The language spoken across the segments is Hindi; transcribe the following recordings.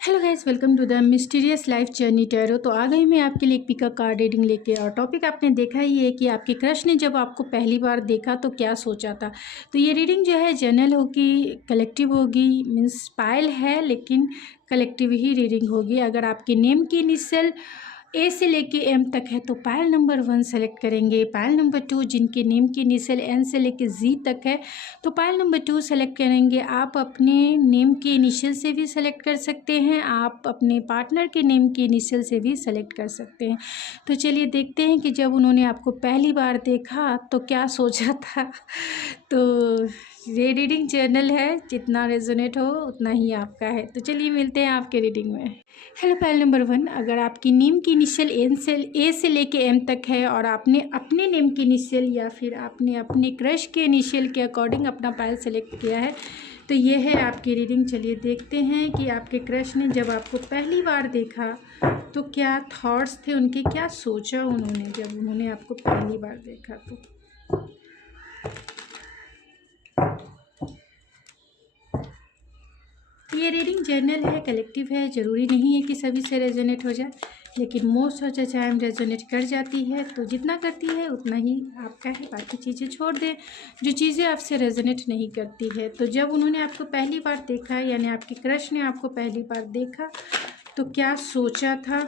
Hello guys, welcome to the mysterious life journey tarot. तो आ गई मैं आपके लिए एक पिकअप कार्ड रीडिंग लेके। और टॉपिक आपने देखा ही है कि आपके क्रश ने जब आपको पहली बार देखा तो क्या सोचा था। तो ये रीडिंग जो है जनरल होगी, कलेक्टिव होगी, मीन्स पायल है लेकिन कलेक्टिव ही रीडिंग होगी। अगर आपके नेम की इनिशियल ए से लेके एम तक है तो पायल नंबर 1 सेलेक्ट करेंगे। पायल नंबर 2 जिनके नेम की इनिशियल एन से लेके जी तक है तो पायल नंबर 2 सेलेक्ट करेंगे। आप अपने नेम के इनिशियल से भी सेलेक्ट कर सकते हैं, आप अपने पार्टनर के नेम के इनिशियल से भी सेलेक्ट कर सकते हैं। तो चलिए देखते हैं कि जब उन्होंने आपको पहली बार देखा तो क्या सोचा था। तो ये रीडिंग जर्नल है, जितना रेजोनेट हो उतना ही आपका है। तो चलिए मिलते हैं आपके रीडिंग में। हेलो पायल नंबर 1, अगर आपकी नेम की इनिशियल ए से लेके एम तक है और आपने अपने नेम की इनिशियल या फिर आपने अपने क्रश के इनिशियल के अकॉर्डिंग अपना पायल सेलेक्ट किया है तो ये है आपकी रीडिंग। चलिए देखते हैं कि आपके क्रश ने जब आपको पहली बार देखा तो क्या थॉट्स थे उनके, क्या सोचा उन्होंने जब उन्होंने आपको पहली बार देखा। तो ये रीडिंग जर्नल है, कलेक्टिव है, ज़रूरी नहीं है कि सभी से रेजोनेट हो जाए, लेकिन most of the time resonate कर जाती है। तो जितना करती है उतना ही आपका है, बाकी चीज़ें छोड़ दें जो चीज़ें आपसे रेजोनेट नहीं करती है। तो जब उन्होंने आपको पहली बार देखा, यानी आपके क्रश ने आपको पहली बार देखा तो क्या सोचा था।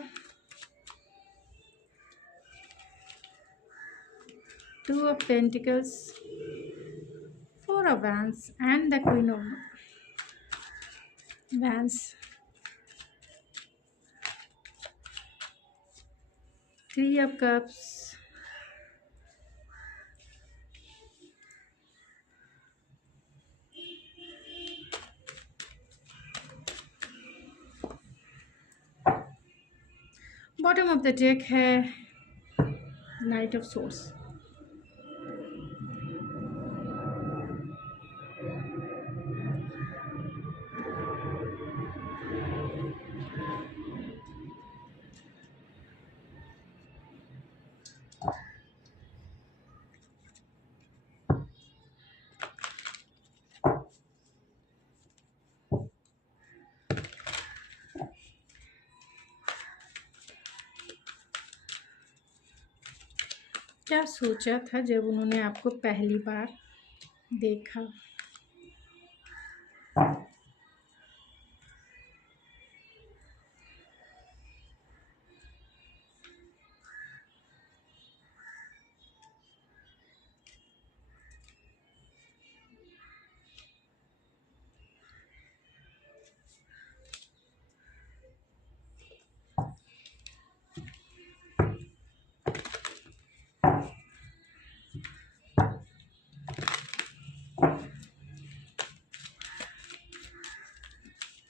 Two of pentacles, four of wands and the queen of wands, three of cups, bottom of the deck है नाइट ऑफ सोर्स। क्या सोचा था जब उन्होंने आपको पहली बार देखा।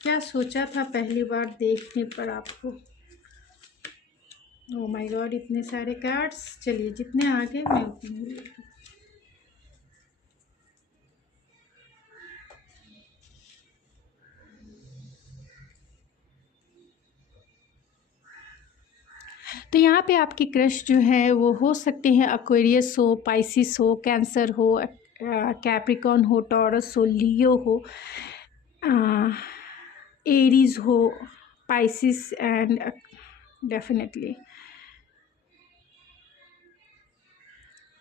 क्या सोचा था पहली बार देखने पर आपको। ओह माय गॉड, इतने सारे कार्ड्स। चलिए जितने आगे मैं उतने ही लेती हूँ। तो यहाँ पे आपके क्रश जो है वो हो सकते हैं एक्वेरियस हो, पाइसिस हो, कैंसर हो, कैप्रिकॉन हो, टॉरस हो, लियो हो, एरीज हो, Pisces and definitely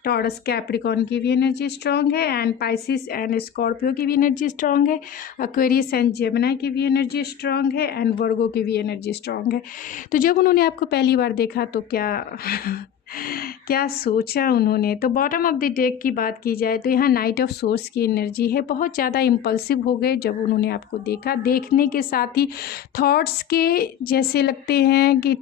taurus Capricorn की भी एनर्जी स्ट्रांग है एंड पाइसिस एंड स्कॉर्पियो की भी एनर्जी स्ट्रांग है, एक्वेरियस एंड जेमिनी की भी एनर्जी स्ट्रांग है एंड वर्गो की भी एनर्जी स्ट्रांग है। तो जब उन्होंने आपको पहली बार देखा तो क्या क्या सोचा उन्होंने। तो बॉटम ऑफ द डेक की बात की जाए तो यहाँ नाइट ऑफ सोर्स की एनर्जी है। बहुत ज़्यादा इम्पल्सिव हो गए जब उन्होंने आपको देखा। देखने के साथ ही थॉट्स के जैसे लगते हैं कि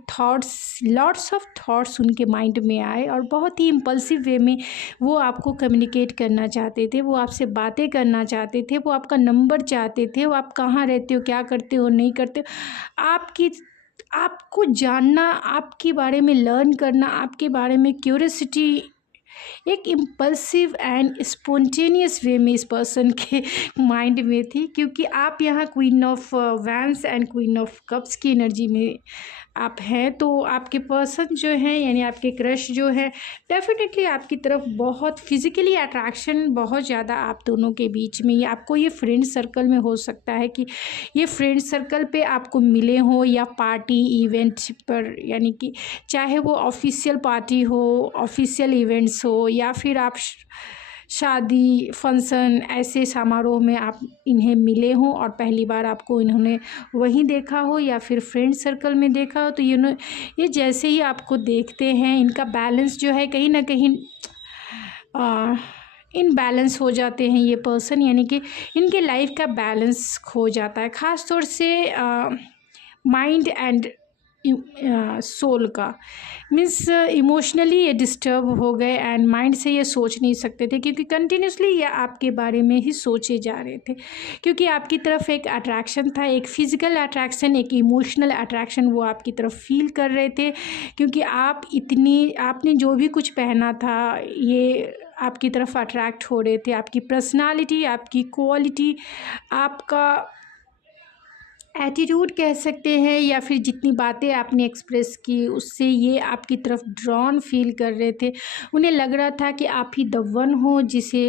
लॉट्स ऑफ थॉट्स उनके माइंड में आए और बहुत ही इम्पल्सिव वे में वो आपको कम्युनिकेट करना चाहते थे, वो आपसे बातें करना चाहते थे, वो आपका नंबर चाहते थे, वो आप कहाँ रहते हो, क्या करते हो, नहीं करते हो, आपको जानना, आपके बारे में लर्न करना, आपके बारे में क्यूरियोसिटी एक इम्पल्सिव एंड स्पॉन्टेनियस वे में इस पर्सन के माइंड में थी। क्योंकि आप यहाँ queen of wands and queen of cups की एनर्जी में आप हैं तो आपके पर्सन जो हैं यानी आपके क्रश जो है डेफिनेटली आपकी तरफ बहुत फिज़िकली अट्रैक्शन बहुत ज़्यादा आप दोनों के बीच में, ये आपको ये फ्रेंड सर्कल में हो सकता है कि ये फ्रेंड सर्कल पे आपको मिले हो या पार्टी इवेंट पर, यानी कि चाहे वो ऑफिशियल पार्टी हो, ऑफिशियल इवेंट्स हो, या फिर आप शादी फंक्शन ऐसे समारोह में आप इन्हें मिले हों और पहली बार आपको इन्होंने वहीं देखा हो या फिर फ्रेंड सर्कल में देखा हो। तो ये जैसे ही आपको देखते हैं इनका बैलेंस जो है कहीं ना कहीं इनबैलेंस हो जाते हैं ये पर्सन, यानी कि इनके लाइफ का बैलेंस खो जाता है, ख़ास तौर से माइंड एंड सोल का। मीन्स इमोशनली ये डिस्टर्ब हो गए एंड माइंड से ये सोच नहीं सकते थे क्योंकि कंटिन्यूसली ये आपके बारे में ही सोचे जा रहे थे, क्योंकि आपकी तरफ एक अट्रैक्शन था, एक फ़िज़िकल अट्रैक्शन, एक इमोशनल अट्रैक्शन वो आपकी तरफ फील कर रहे थे, क्योंकि आपने जो भी कुछ पहना था ये आपकी तरफ अट्रैक्ट हो रहे थे। आपकी पर्सनालिटी, आपकी क्वालिटी, आपका एटीट्यूड कह सकते हैं, या फिर जितनी बातें आपने एक्सप्रेस की उससे ये आपकी तरफ ड्रॉन फील कर रहे थे। उन्हें लग रहा था कि आप ही द वन हो जिसे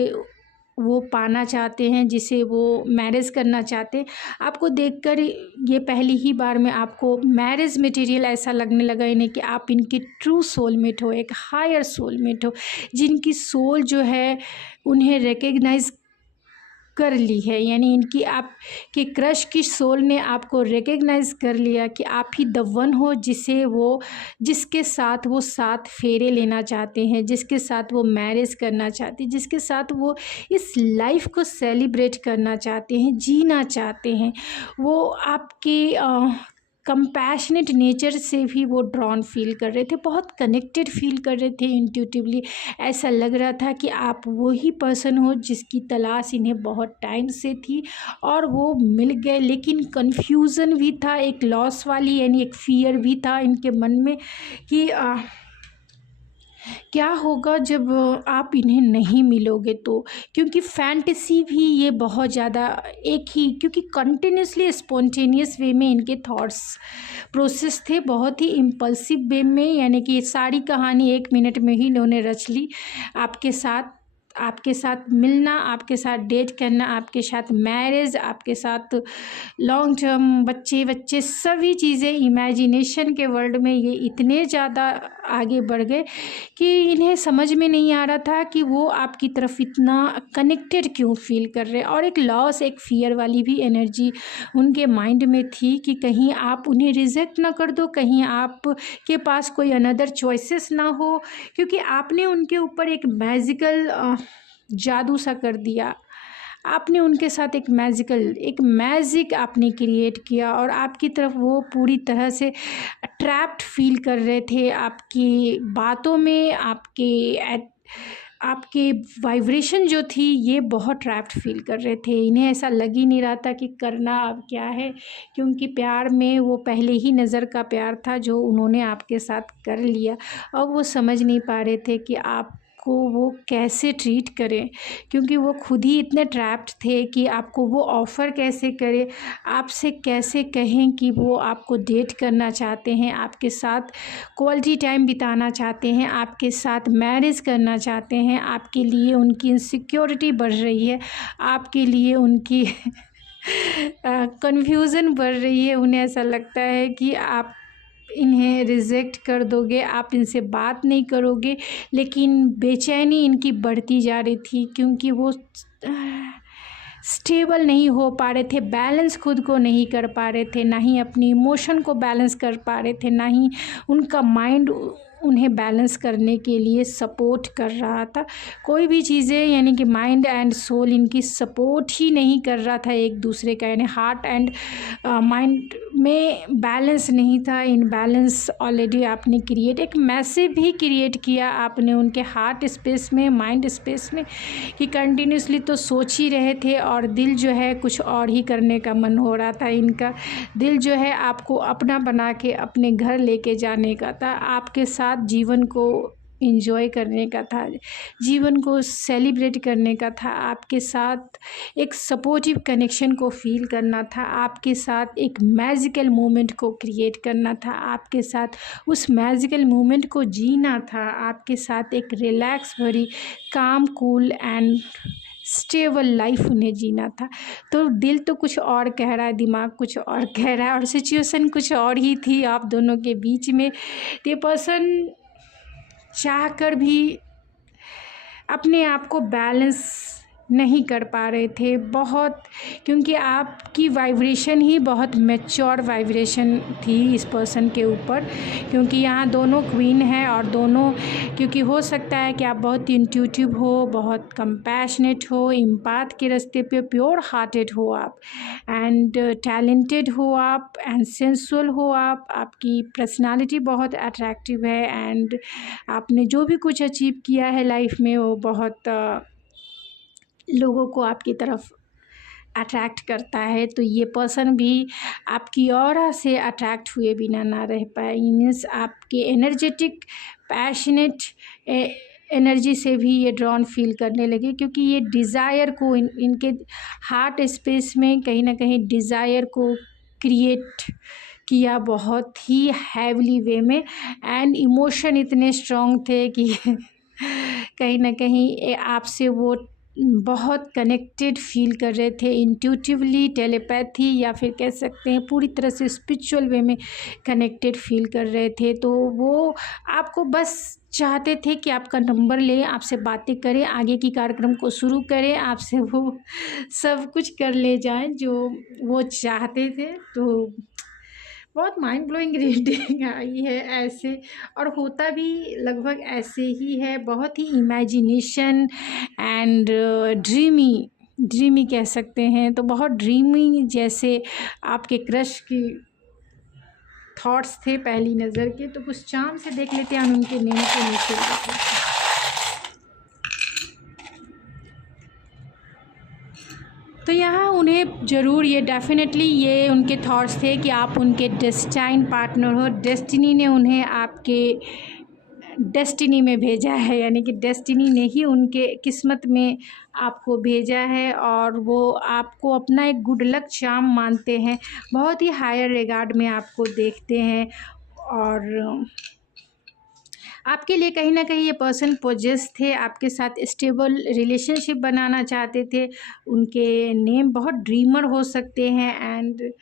वो पाना चाहते हैं, जिसे वो मैरिज करना चाहते हैं। आपको देखकर ये पहली ही बार में आपको मैरिज मटेरियल ऐसा लगने लगा इन्हें कि आप इनके ट्रू सोलमेट हो, एक हायर सोलमेट हो, जिनकी सोल जो है उन्हें रिकग्नाइज कर ली है, यानी इनकी आपके क्रश की सोल ने आपको रिकग्नाइज कर लिया कि आप ही द वन हो जिसके साथ वो 7 फेरे लेना चाहते हैं, जिसके साथ वो मैरिज करना चाहते हैं, जिसके साथ वो इस लाइफ को सेलिब्रेट करना चाहते हैं, जीना चाहते हैं। वो आपके कंपैशनेट नेचर से भी वो ड्रॉन फील कर रहे थे, बहुत कनेक्टेड फील कर रहे थे इंट्यूटिवली। ऐसा लग रहा था कि आप वही पर्सन हो जिसकी तलाश इन्हें बहुत टाइम से थी और वो मिल गए। लेकिन कन्फ्यूज़न भी था, एक लॉस वाली यानी एक फ़ियर भी था इनके मन में कि क्या होगा जब आप इन्हें नहीं मिलोगे तो, क्योंकि फैंटेसी भी ये बहुत ज़्यादा एक ही, क्योंकि कंटिन्यूसली स्पॉन्टेनियस वे में इनके थॉट्स प्रोसेस थे, बहुत ही इम्पल्सिव वे में, यानी कि सारी कहानी 1 मिनट में ही इन्होंने रच ली। आपके साथ मिलना, आपके साथ डेट करना, आपके साथ मैरिज, आपके साथ लॉन्ग टर्म बच्चे सभी चीज़ें इमेजिनेशन के वर्ल्ड में ये इतने ज़्यादा आगे बढ़ गए कि इन्हें समझ में नहीं आ रहा था कि वो आपकी तरफ इतना कनेक्टेड क्यों फील कर रहे हैं। और एक लॉस, एक फियर वाली भी एनर्जी उनके माइंड में थी कि कहीं आप उन्हें रिजेक्ट ना कर दो, कहीं आपके पास कोई अनदर चॉइसेस ना हो, क्योंकि आपने उनके ऊपर एक मैजिकल जादू सा कर दिया। आपने उनके साथ एक मैजिक आपने क्रिएट किया और आपकी तरफ वो पूरी तरह से ट्रैप्ड फील कर रहे थे आपकी बातों में, आपके वाइब्रेशन जो थी ये बहुत ट्रैप्ड फील कर रहे थे। इन्हें ऐसा लग ही नहीं रहा था कि करना अब क्या है, क्योंकि प्यार में वो पहले ही नज़र का प्यार था जो उन्होंने आपके साथ कर लिया। अब वो समझ नहीं पा रहे थे कि आपको वो कैसे ट्रीट करें, क्योंकि वो खुद ही इतने ट्रैप्ड थे कि आपको वो ऑफ़र कैसे करें, आपसे कैसे कहें कि वो आपको डेट करना चाहते हैं, आपके साथ क्वालिटी टाइम बिताना चाहते हैं, आपके साथ मैरिज करना चाहते हैं। आपके लिए उनकी इनसिक्योरिटी बढ़ रही है, आपके लिए उनकी कन्फ्यूज़न बढ़ रही है। उन्हें ऐसा लगता है कि आप इन्हें रिजेक्ट कर दोगे, आप इनसे बात नहीं करोगे, लेकिन बेचैनी इनकी बढ़ती जा रही थी क्योंकि वो स्टेबल नहीं हो पा रहे थे, बैलेंस खुद को नहीं कर पा रहे थे, ना ही अपनी इमोशन को बैलेंस कर पा रहे थे, ना ही उनका माइंड उन्हें बैलेंस करने के लिए सपोर्ट कर रहा था। कोई भी चीज़ें यानी कि माइंड एंड सोल इनकी सपोर्ट ही नहीं कर रहा था एक दूसरे का, यानी हार्ट एंड माइंड में बैलेंस नहीं था। इन बैलेंस ऑलरेडी आपने एक मैसेज भी क्रिएट किया आपने उनके हार्ट स्पेस में, माइंड स्पेस में, कि कंटिन्यूसली तो सोच ही रहे थे और दिल जो है कुछ और ही करने का मन हो रहा था। इनका दिल जो है आपको अपना बना के अपने घर लेके जाने का था, आपके साथ जीवन को एंजॉय करने का था, जीवन को सेलिब्रेट करने का था, आपके साथ एक सपोर्टिव कनेक्शन को फील करना था, आपके साथ एक मैजिकल मोमेंट को क्रिएट करना था, आपके साथ उस मैजिकल मोमेंट को जीना था, आपके साथ एक रिलैक्स भरी काम कूल एंड स्टेबल लाइफ उन्हें जीना था। तो दिल तो कुछ और कह रहा है, दिमाग कुछ और कह रहा है और सिचुएशन कुछ और ही थी आप दोनों के बीच में। ये पर्सन चाह कर भी अपने आप को बैलेंस नहीं कर पा रहे थे बहुत, क्योंकि आपकी वाइब्रेशन ही बहुत मैच्योर वाइब्रेशन थी इस पर्सन के ऊपर, क्योंकि यहाँ दोनों क्वीन है और दोनों, क्योंकि हो सकता है कि आप बहुत इंट्यूटिव हो, बहुत कंपैशनेट हो, एम्पैथ के रास्ते पे प्योर हार्टेड हो आप, एंड टैलेंटेड हो आप, एंड सेंसुअल हो आप, आपकी पर्सनालिटी बहुत अट्रैक्टिव है, एंड आपने जो भी कुछ अचीव किया है लाइफ में वो बहुत लोगों को आपकी तरफ अट्रैक्ट करता है। तो ये पर्सन भी आपकी ऑरा से अट्रैक्ट हुए बिना ना रह पाए, मीन्स आपके एनर्जेटिक पैशनेट एनर्जी से भी ये ड्रॉन फील करने लगे, क्योंकि ये डिज़ायर को इनके हार्ट स्पेस में कहीं ना कहीं डिज़ायर को क्रिएट किया बहुत ही हैवली वे में, एंड इमोशन इतने स्ट्रॉन्ग थे कि कहीं ना कहीं आपसे वो बहुत कनेक्टेड फील कर रहे थे, इंट्यूटिवली, टेलीपैथी या फिर कह सकते हैं पूरी तरह से स्पिरिचुअल वे में कनेक्टेड फील कर रहे थे। तो वो आपको बस चाहते थे कि आपका नंबर लें, आपसे बातें करें, आगे की कार्यक्रम को शुरू करें, आपसे वो सब कुछ कर ले जाएं जो वो चाहते थे। तो बहुत माइंड ब्लोइंग रीडिंग आई है ऐसे, और होता भी लगभग ऐसे ही है, बहुत ही इमेजिनेशन एंड ड्रीमी कह सकते हैं। तो बहुत ड्रीमी जैसे आपके क्रश की थॉट्स थे पहली नज़र के। तो कुछ चाम से देख लेते हैं उनके नेम के नीचे। तो यहाँ उन्हें ज़रूर ये डेफिनेटली ये उनके थॉट्स थे कि आप उनके डेस्टाइन पार्टनर हो, डेस्टिनी ने उन्हें आपके डेस्टिनी में भेजा है, यानी कि डेस्टिनी ने ही उनके किस्मत में आपको भेजा है, और वो आपको अपना एक गुड लक चार्म मानते हैं, बहुत ही हायर रिगार्ड में आपको देखते हैं, और आपके लिए कहीं ना कहीं ये पर्सन पोजेस थे, आपके साथ स्टेबल रिलेशनशिप बनाना चाहते थे। उनके नेम बहुत ड्रीमर हो सकते हैं, एंड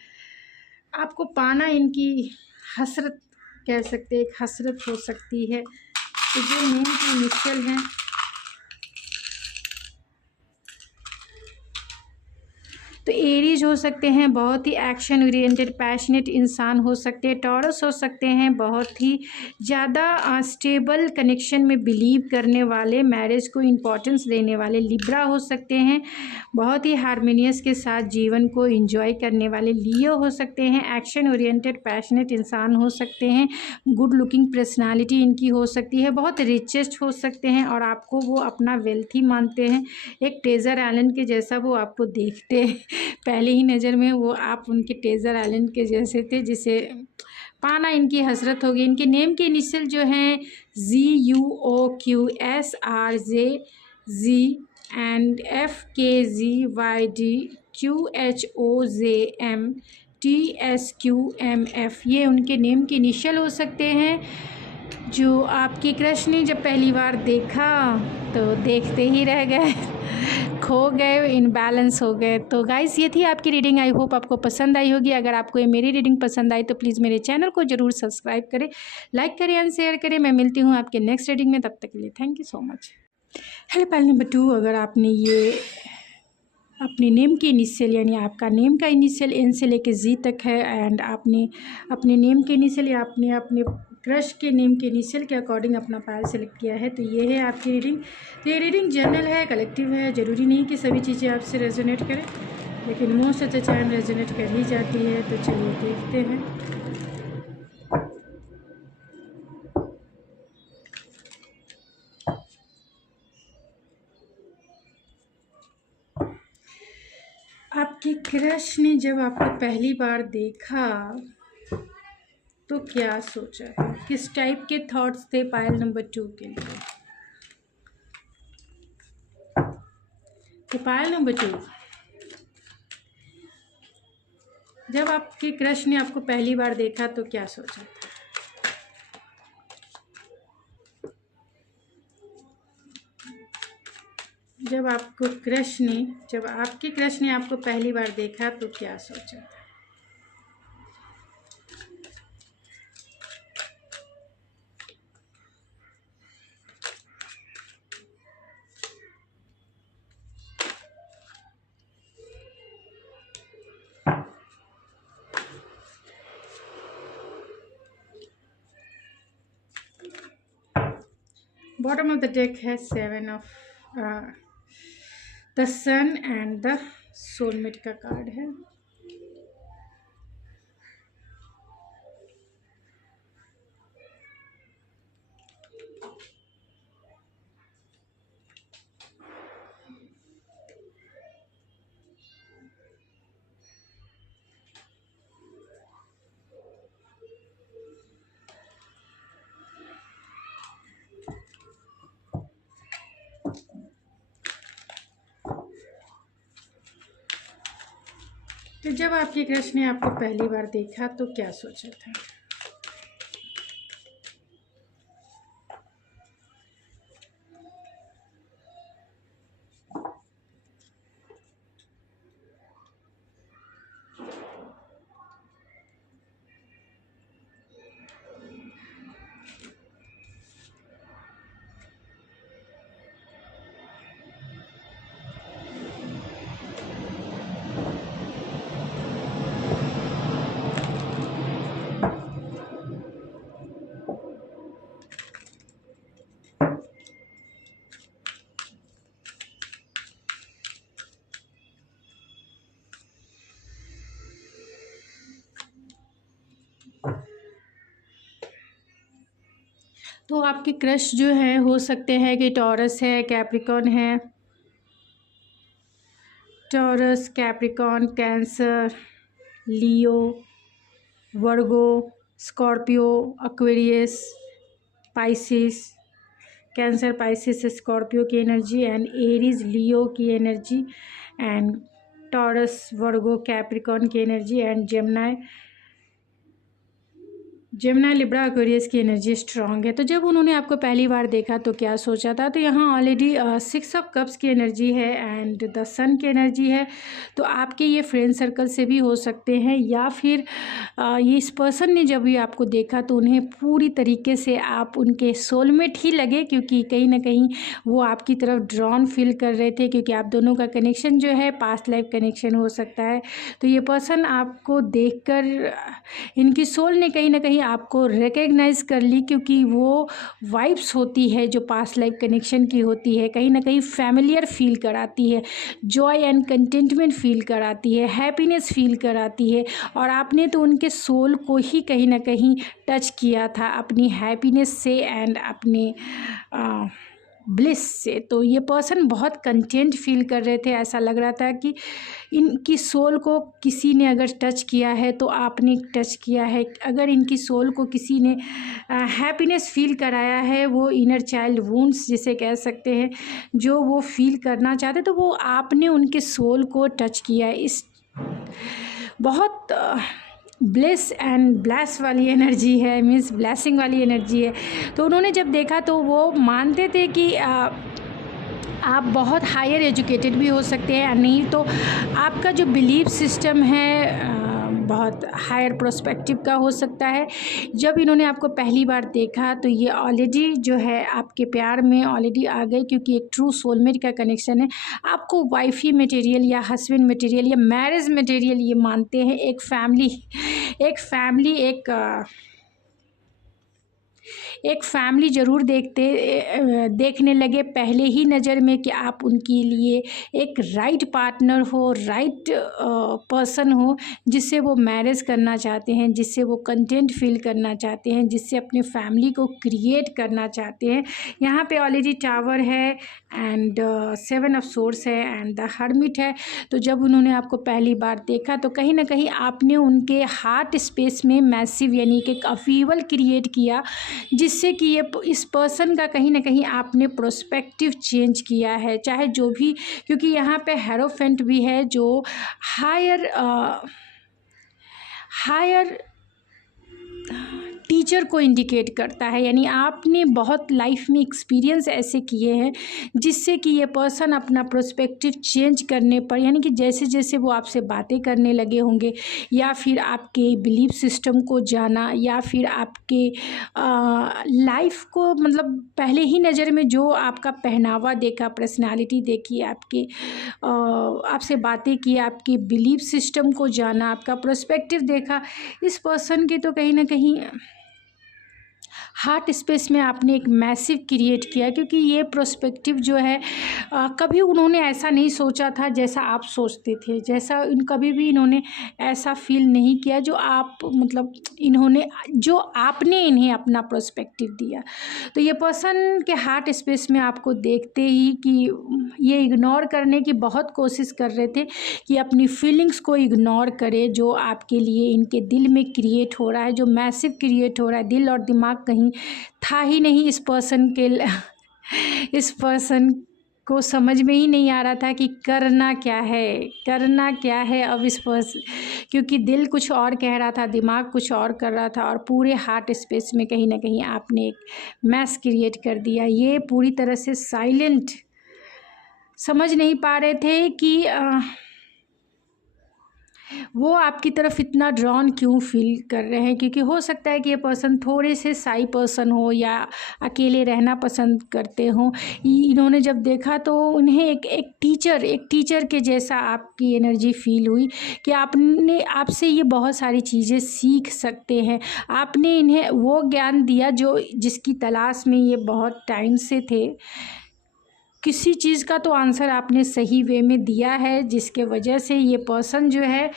आपको पाना इनकी हसरत कह सकते हैं, एक हसरत हो सकती है। तो जो नेम की इनिशियल हैं तो एरीज हो सकते हैं, बहुत ही एक्शन ओरिएंटेड पैशनेट इंसान हो सकते हैं, टॉरस हो सकते हैं, बहुत ही ज़्यादा स्टेबल कनेक्शन में बिलीव करने वाले, मैरिज को इम्पोर्टेंस देने वाले लिब्रा हो सकते हैं, बहुत ही हारमोनियस के साथ जीवन को एंजॉय करने वाले लियो हो सकते हैं, एक्शन ओरिएंटेड पैशनेट इंसान हो सकते हैं, गुड लुकिंग पर्सनालिटी इनकी हो सकती है, बहुत रिचेस्ट हो सकते हैं और आपको वो अपना वेल्थी मानते हैं, एक ट्रेजर आइलैंड के जैसा वो आपको देखते हैं पहले ही नज़र में, वो आप उनके ट्रेजर आइलैंड के जैसे थे जिसे पाना इनकी हसरत होगी। इनके नेम के इनिशियल जो हैं GUOQSRJZ एंड FKZYDQHOJMTSQMF, ये उनके नेम के इनिशियल हो सकते हैं, जो आपके क्रश ने जब पहली बार देखा तो देखते ही रह गए, खो गए, इनबैलेंस हो गए। तो गाइस ये थी आपकी रीडिंग, आई होप आपको पसंद आई होगी। अगर आपको ये मेरी रीडिंग पसंद आई तो प्लीज़ मेरे चैनल को ज़रूर सब्सक्राइब करें, लाइक करें एंड शेयर करें। मैं मिलती हूँ आपके नेक्स्ट रीडिंग में, तब तक के लिए thank you so much. Hello pal number 2, अगर आपने ये अपने नेम के इनिशियल, यानी आपका नेम का इनिशियल एन से लेके जी तक है, एंड आपने अपने नेम के इनिशियल या आपने अपने क्रश के नेम के इनिशियल के अकॉर्डिंग अपना पायल सेलेक्ट किया है, तो ये है आपकी रीडिंग। तो ये रीडिंग जनरल है, कलेक्टिव है, ज़रूरी नहीं कि सभी चीज़ें आपसे रेजोनेट करें, लेकिन most of the time resonate कर ही जाती है। तो चलिए देखते हैं। आपके क्रश ने जब आपको पहली बार देखा तो क्या सोचा था, किस टाइप के थॉट्स थे पायल नंबर 2 के लिए। तो पायल नंबर 2, जब आपके क्रश ने आपको पहली बार देखा तो क्या सोचा था। जब आपके क्रश ने आपको पहली बार देखा तो क्या सोचा था। बॉटम ऑफ द डेक है 7 of the sun and the soulmate का कार्ड है। तो जब आपके क्रश ने आपको पहली बार देखा तो क्या सोचा था। तो आपके क्रश जो है हो सकते हैं कि टॉरस है, कैप्रिकॉर्न है, Taurus, Capricorn, Cancer, Leo, Virgo, Scorpio, Aquarius, Pisces. Cancer, Pisces, Scorpio की एनर्जी एंड एरीज, लियो की energy and Taurus, Virgo, Capricorn की energy and Gemini, Libra, Aquarius की एनर्जी स्ट्रांग है। तो जब उन्होंने आपको पहली बार देखा तो क्या सोचा था। तो यहाँ ऑलरेडी 6 ऑफ कप्स की एनर्जी है एंड द सन की एनर्जी है। तो आपके ये फ्रेंड सर्कल से भी हो सकते हैं या फिर ये इस पर्सन ने जब भी आपको देखा तो उन्हें पूरी तरीके से आप उनके सोलमेट ही लगे, क्योंकि कहीं ना कहीं वो आपकी तरफ ड्रॉन फील कर रहे थे, क्योंकि आप दोनों का कनेक्शन जो है पास्ट लाइफ कनेक्शन हो सकता है। तो ये पर्सन आपको देखकर इनकी सोल ने कहीं ना कहीं आपको रिकग्नाइज कर ली, क्योंकि वो वाइब्स होती है जो पास्ट लाइफ कनेक्शन की होती है, कहीं ना कहीं फैमिलियर फील कराती है, जॉय एंड कंटेंटमेंट फील कराती है, हैप्पीनेस फील कराती है। और आपने तो उनके सोल को ही कहीं ना कहीं टच किया था अपनी हैप्पीनेस से एंड अपने ब्लिस से। तो ये पर्सन बहुत कंटेंट फील कर रहे थे, ऐसा लग रहा था कि इनकी सोल को किसी ने अगर टच किया है तो आपने टच किया है। अगर इनकी सोल को किसी ने हैप्पीनेस फील कराया है, वो इनर चाइल्ड वुंड्स जिसे कह सकते हैं, जो वो फील करना चाहते, तो वो आपने उनके सोल को टच किया है। इस बहुत ब्लेस एंड ब्लेस वाली एनर्जी है, मीन्स ब्लेसिंग वाली एनर्जी है। तो उन्होंने जब देखा तो वो मानते थे कि आप बहुत हायर एजुकेटेड भी हो सकते हैं, नहीं तो आपका जो बिलीफ सिस्टम है बहुत हायर प्रोस्पेक्टिव का हो सकता है। जब इन्होंने आपको पहली बार देखा तो ये ऑलरेडी जो है आपके प्यार में ऑलरेडी आ गए, क्योंकि एक ट्रू सोलमेट का कनेक्शन है। आपको वाइफी मटेरियल या हस्बैंड मटेरियल या मैरिज मटेरियल ये मानते हैं। एक फैमिली एक फैमिली ज़रूर देखने लगे पहले ही नज़र में कि आप उनके लिए एक राइट पार्टनर हो, राइट पर्सन हो, जिससे वो मैरिज करना चाहते हैं, जिससे वो कंटेंट फील करना चाहते हैं, जिससे अपने फैमिली को क्रिएट करना चाहते हैं। यहाँ पे ऑलरेडी टावर है एंड 7 ऑफ सोर्स है एंड द हर्मिट है। तो जब उन्होंने आपको पहली बार देखा तो कहीं ना कहीं आपने उनके हार्ट स्पेस में मैसिव यानी कि एक अपीवल क्रिएट किया, जिससे कि ये इस पर्सन का कहीं ना कहीं आपने प्रोस्पेक्टिव चेंज किया है, चाहे जो भी, क्योंकि यहाँ पे हेरोफेंट भी है जो हायर टीचर को इंडिकेट करता है। यानी आपने बहुत लाइफ में एक्सपीरियंस ऐसे किए हैं जिससे कि ये पर्सन अपना प्रोस्पेक्टिव चेंज करने पर, यानी कि जैसे जैसे वो आपसे बातें करने लगे होंगे या फिर आपके बिलीफ सिस्टम को जाना या फिर आपके लाइफ को, मतलब पहले ही नज़र में जो आपका पहनावा देखा, पर्सनालिटी देखी, आपके आपसे बातें की, आपके बिलीफ सिस्टम को जाना, आपका प्रोस्पेक्टिव देखा, इस पर्सन के तो कहीं ना कहीं हार्ट स्पेस में आपने एक मैसिव क्रिएट किया। क्योंकि ये प्रोस्पेक्टिव जो है कभी उन्होंने ऐसा नहीं सोचा था जैसा आप सोचते थे, जैसा कभी भी इन्होंने ऐसा फील नहीं किया जो आप, मतलब जो आपने इन्हें अपना प्रोस्पेक्टिव दिया। तो ये पर्सन के हार्ट स्पेस में आपको देखते ही कि ये इग्नोर करने की बहुत कोशिश कर रहे थे कि अपनी फीलिंग्स को इग्नोर करे जो आपके लिए इनके दिल में क्रिएट हो रहा है, जो मैसिव क्रिएट हो रहा है। दिल और दिमाग कहीं था ही नहीं इस पर्सन को समझ में ही नहीं आ रहा था कि करना क्या है अब इस पर्सन, क्योंकि दिल कुछ और कह रहा था, दिमाग कुछ और कर रहा था और पूरे हार्ट स्पेस में कहीं ना कहीं आपने एक मैस क्रिएट कर दिया। ये पूरी तरह से साइलेंट, समझ नहीं पा रहे थे कि वो आपकी तरफ इतना ड्रॉन क्यों फील कर रहे हैं। क्योंकि हो सकता है कि ये पर्सन थोड़े से साई पर्सन हो या अकेले रहना पसंद करते हों। इन्होंने जब देखा तो उन्हें एक टीचर के जैसा आपकी एनर्जी फील हुई कि आपसे ये बहुत सारी चीज़ें सीख सकते हैं। आपने इन्हें वो ज्ञान दिया जिसकी तलाश में ये बहुत टाइम से थे। किसी चीज़ का तो आंसर आपने सही वे में दिया है, जिसके वजह से ये पर्सन जो है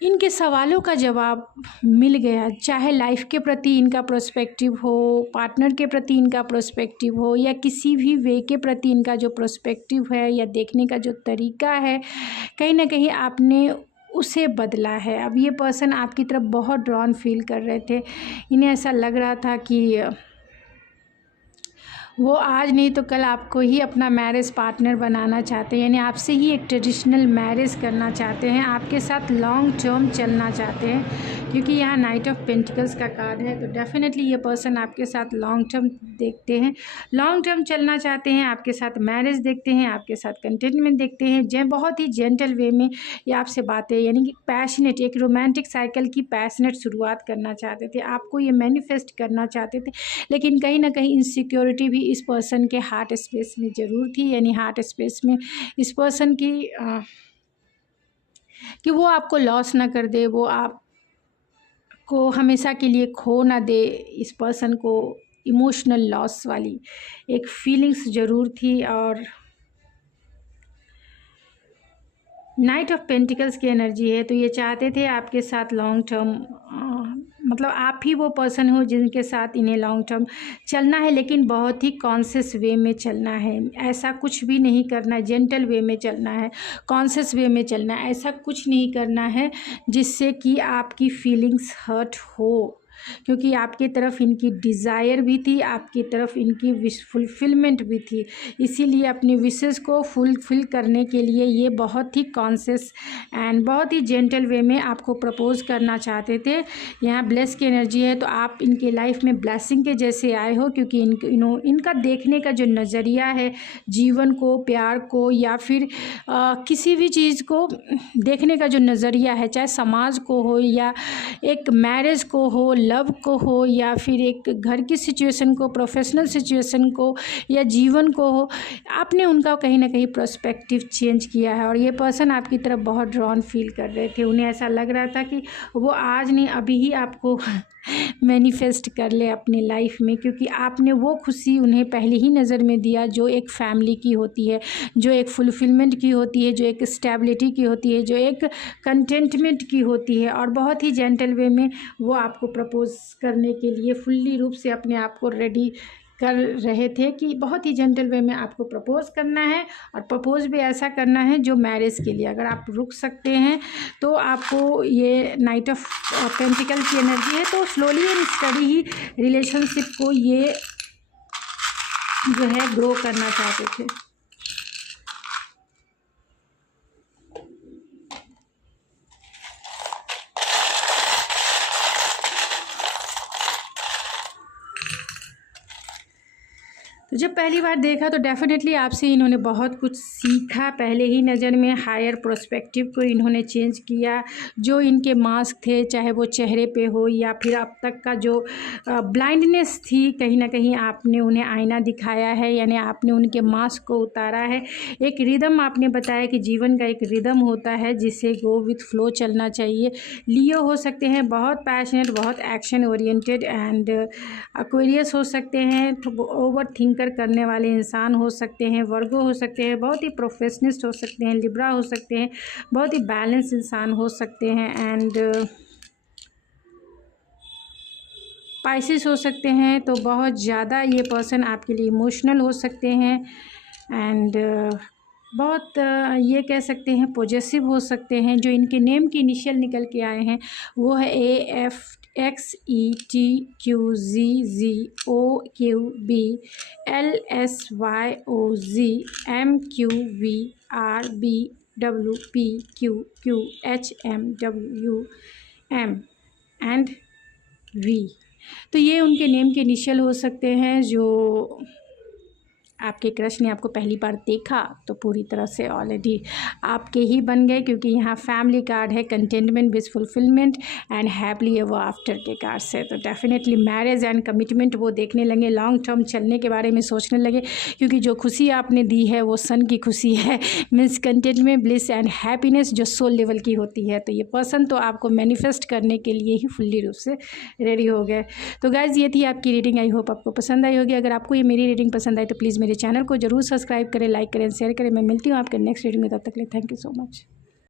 इनके सवालों का जवाब मिल गया। चाहे लाइफ के प्रति इनका प्रोस्पेक्टिव हो, पार्टनर के प्रति इनका प्रोस्पेक्टिव हो, या किसी भी वे के प्रति इनका जो प्रोस्पेक्टिव है या देखने का जो तरीका है, कहीं ना कहीं आपने उसे बदला है। अब ये पर्सन आपकी तरफ बहुत ड्रॉन फील कर रहे थे। इन्हें ऐसा लग रहा था कि वो आज नहीं तो कल आपको ही अपना मैरिज पार्टनर बनाना चाहते हैं, यानी आपसे ही एक ट्रेडिशनल मैरिज करना चाहते हैं, आपके साथ लॉन्ग टर्म चलना चाहते हैं। क्योंकि यहाँ नाइट ऑफ पेंटिकल्स का कार्ड है, तो डेफिनेटली ये पर्सन आपके साथ लॉन्ग टर्म देखते हैं, लॉन्ग टर्म चलना चाहते हैं, आपके साथ मैरिज देखते हैं, आपके साथ कंटेनमेंट देखते हैं। बहुत ही जेंटल वे में ये आपसे बातें, यानी कि पैशनेट, एक रोमांटिक साइकिल की पैशनेट शुरुआत करना चाहते थे, आपको ये मैनिफेस्ट करना चाहते थे। लेकिन कहीं ना कहीं इनसिक्योरिटी भी इस पर्सन के हार्ट स्पेस में ज़रूर थी। यानी हार्ट स्पेस में इस पर्सन की कि वो आपको लॉस ना कर दे, वो आपको हमेशा के लिए खो ना दे। इस पर्सन को इमोशनल लॉस वाली एक फीलिंग्स ज़रूर थी। और नाइट ऑफ पेंटिकल्स की एनर्जी है, तो ये चाहते थे आपके साथ लॉन्ग टर्म, मतलब आप ही वो पर्सन हो जिनके साथ इन्हें लॉन्ग टर्म चलना है, लेकिन बहुत ही कॉन्शियस वे में चलना है। ऐसा कुछ भी नहीं करना है, जेंटल वे में चलना है, कॉन्शियस वे में चलना है। ऐसा कुछ नहीं करना है जिससे कि आपकी फीलिंग्स हर्ट हो, क्योंकि आपकी तरफ इनकी डिज़ायर भी थी, आपकी तरफ इनकी विश फुलफिलमेंट भी थी। इसीलिए अपनी विशेज़ को फुलफिल करने के लिए ये बहुत ही कॉन्शियस एंड बहुत ही जेंटल वे में आपको प्रपोज करना चाहते थे। यहाँ ब्लेस की एनर्जी है, तो आप इनके लाइफ में ब्लेसिंग के जैसे आए हो, क्योंकि इनका देखने का जो नज़रिया है जीवन को, प्यार को, या फिर किसी भी चीज़ को देखने का जो नज़रिया है, चाहे समाज को हो या एक मैरिज को हो, लव को हो या फिर एक घर की सिचुएशन को, प्रोफेशनल सिचुएशन को या जीवन को हो, आपने उनका कहीं ना कहीं पर्सपेक्टिव चेंज किया है। और ये पर्सन आपकी तरफ बहुत ड्रॉन फील कर रहे थे, उन्हें ऐसा लग रहा था कि वो आज नहीं अभी ही आपको मैनिफेस्ट कर ले अपनी लाइफ में, क्योंकि आपने वो खुशी उन्हें पहले ही नज़र में दिया जो एक फैमिली की होती है, जो एक फुलफिलमेंट की होती है, जो एक स्टेबिलिटी की होती है, जो एक कंटेंटमेंट की होती है। और बहुत ही जेंटल वे में वो आपको प्रपोज करने के लिए फुल्ली रूप से अपने आप को रेडी कर रहे थे कि बहुत ही जेंटल वे में आपको प्रपोज़ करना है, और प्रपोज़ भी ऐसा करना है जो मैरिज के लिए। अगर आप रुक सकते हैं तो आपको ये नाइट ऑफ पेंटिकल की एनर्जी है, तो slowly and study he relationship को ये जो है ग्रो करना चाहते थे। तो जब पहली बार देखा तो डेफ़िनेटली आपसे इन्होंने बहुत कुछ सीखा। पहले ही नज़र में हायर प्रोस्पेक्टिव को इन्होंने चेंज किया। जो इनके मास्क थे, चाहे वो चेहरे पे हो या फिर अब तक का जो ब्लाइंडनेस थी, कहीं ना कहीं आपने उन्हें आईना दिखाया है, यानी आपने उनके मास्क को उतारा है। एक रिदम आपने बताया कि जीवन का एक रिदम होता है जिसे गो विथ फ्लो चलना चाहिए। लियो हो सकते हैं बहुत पैशनेट, बहुत एक्शन ओरिएंटेड एंड एक्वेरियस हो सकते हैं, ओवर थिंकर करने वाले इंसान हो सकते हैं, वर्गो हो सकते हैं, बहुत ही प्रोफेशनिस्ट हो सकते हैं, लिब्रा हो सकते हैं, बहुत ही बैलेंस इंसान हो सकते हैं, एंड पाइसिस हो सकते हैं। तो बहुत ज़्यादा ये पर्सन आपके लिए इमोशनल हो सकते हैं, एंड बहुत ये कह सकते हैं पॉजेसिव हो सकते हैं। जो इनके नेम की इनिशियल निकल के आए हैं वो है AFXETQZOOQBLSYOZ एंड वी। तो ये उनके नेम के इनिशियल हो सकते हैं। जो आपके क्रश ने आपको पहली बार देखा तो पूरी तरह से ऑलरेडी आपके ही बन गए, क्योंकि यहाँ फैमिली कार्ड है, contentment with fulfilment and happily ever after के कार्ड से। तो डेफिनेटली मैरिज एंड कमिटमेंट वो देखने लगे, लॉन्ग टर्म चलने के बारे में सोचने लगे, क्योंकि जो खुशी आपने दी है वो सन की खुशी है, means contentment, bliss and happiness जो सोल लेवल की होती है। तो ये पर्सन तो आपको मैनिफेस्ट करने के लिए ही फुल्ली रूप से रेडी हो गए। तो गाइज़ ये थी आपकी रीडिंग, आई होप आपको पसंद आई होगी। अगर आपको ये मेरी रीडिंग पसंद आई तो प्लीज़ मेरे चैनल को जरूर सब्सक्राइब करें, लाइक करें, शेयर करें। मैं मिलती हूँ आपके नेक्स्ट रीडिंग में, तब तक के लिए थैंक यू सो मच।